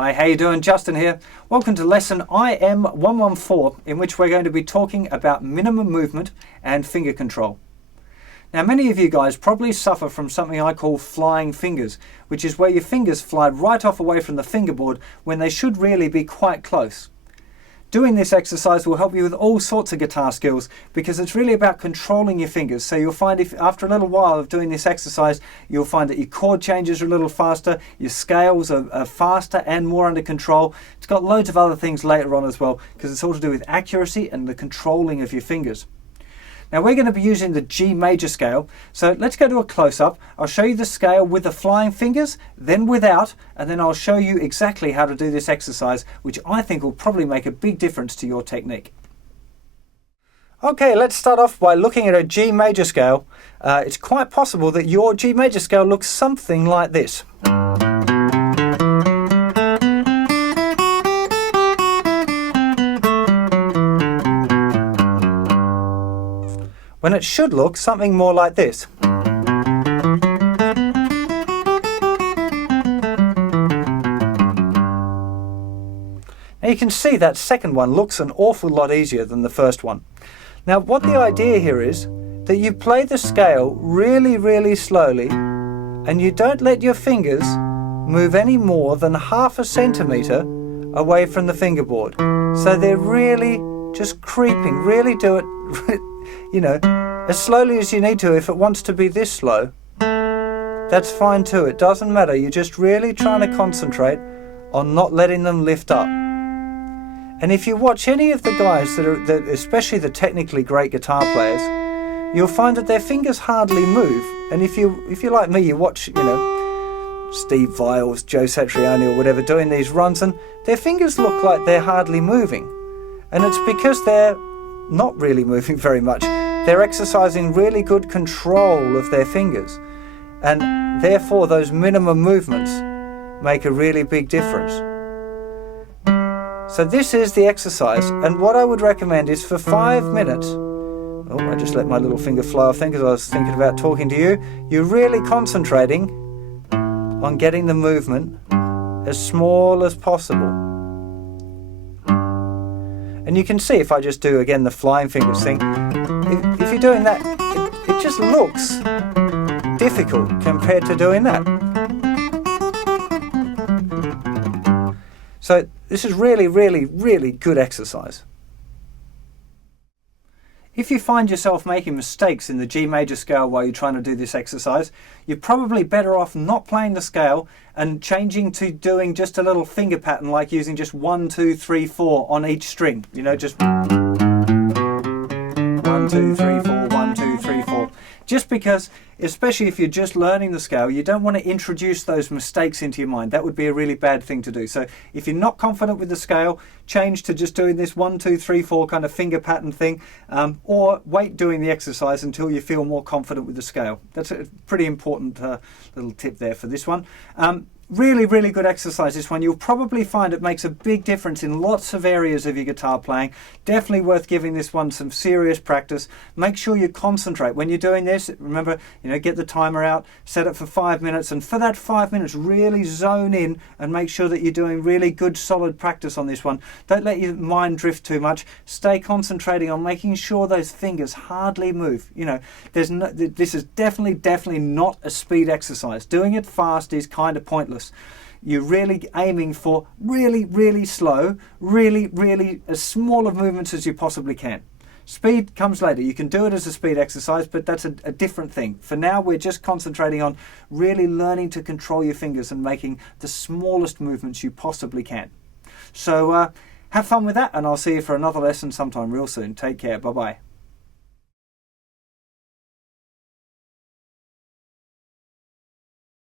Hi, how you doing? Justin here. Welcome to lesson IM-114, in which we're going to be talking about minimum movement and finger control. Now, many of you guys probably suffer from something I call flying fingers, which is where your fingers fly right off away from the fingerboard when they should really be quite close. Doing this exercise will help you with all sorts of guitar skills because it's really about controlling your fingers. So you'll find if after a little while of doing this exercise, you'll find that your chord changes are a little faster, your scales are faster and more under control. It's got loads of other things later on as well because it's all to do with accuracy and the controlling of your fingers. Now we're going to be using the G major scale, so let's go to a close-up. I'll show you the scale with the flying fingers, then without, and then I'll show you exactly how to do this exercise, which I think will probably make a big difference to your technique. Okay, let's start off by looking at a G major scale. It's quite possible that your G major scale looks something like this. When it should look something more like this. Now you can see that second one looks an awful lot easier than the first one. Now what the idea here is that you play the scale really slowly and you don't let your fingers move any more than ½ centimetre away from the fingerboard. So they're really just creeping, really do it you know, as slowly as you need to. If it wants to be this slow, that's fine too. It doesn't matter. You're just really trying to concentrate on not letting them lift up. And if you watch any of the guys that especially the technically great guitar players, you'll find that their fingers hardly move. And if you're like me, you watch, you know, Steve Viles, Joe Satriani or whatever doing these runs, and their fingers look like they're hardly moving. And it's because they're not really moving very much. They're exercising really good control of their fingers, and therefore those minimum movements make a really big difference. So this is the exercise, and what I would recommend is for 5 minutes, oh, I just let my little finger fly off then because I was thinking about talking to you, you're really concentrating on getting the movement as small as possible. And you can see if I just do again the flying fingers thing, if you're doing that, it just looks difficult compared to doing that. So this is really good exercise. If you find yourself making mistakes in the G major scale while you're trying to do this exercise, you're probably better off not playing the scale and changing to doing just a little finger pattern, like using just 1, 2, 3, 4 on each string. You know, just 1, 2, 3, 4, 1, 2, 3, 4. Just because, especially if you're just learning the scale, you don't want to introduce those mistakes into your mind. That would be a really bad thing to do. So if you're not confident with the scale, change to just doing this 1, 2, 3, 4 kind of finger pattern thing, or wait doing the exercise until you feel more confident with the scale. That's a pretty important little tip there for this one. Really good exercise, this one. You'll probably find it makes a big difference in lots of areas of your guitar playing. Definitely worth giving this one some serious practice. Make sure you concentrate when you're doing this. Remember, you know, get the timer out, set it for 5 minutes, and for that 5 minutes really zone in and make sure that you're doing really good solid practice on this one. Don't let your mind drift too much. Stay concentrating on making sure those fingers hardly move. You know, this is definitely not a speed exercise. Doing it fast is kind of pointless. You're really aiming for really slow, really as small of movements as you possibly can. Speed comes later. You can do it as a speed exercise, but that's a different thing. For now, we're just concentrating on really learning to control your fingers and making the smallest movements you possibly can. So have fun with that, and I'll see you for another lesson sometime real soon. Take care. Bye-bye.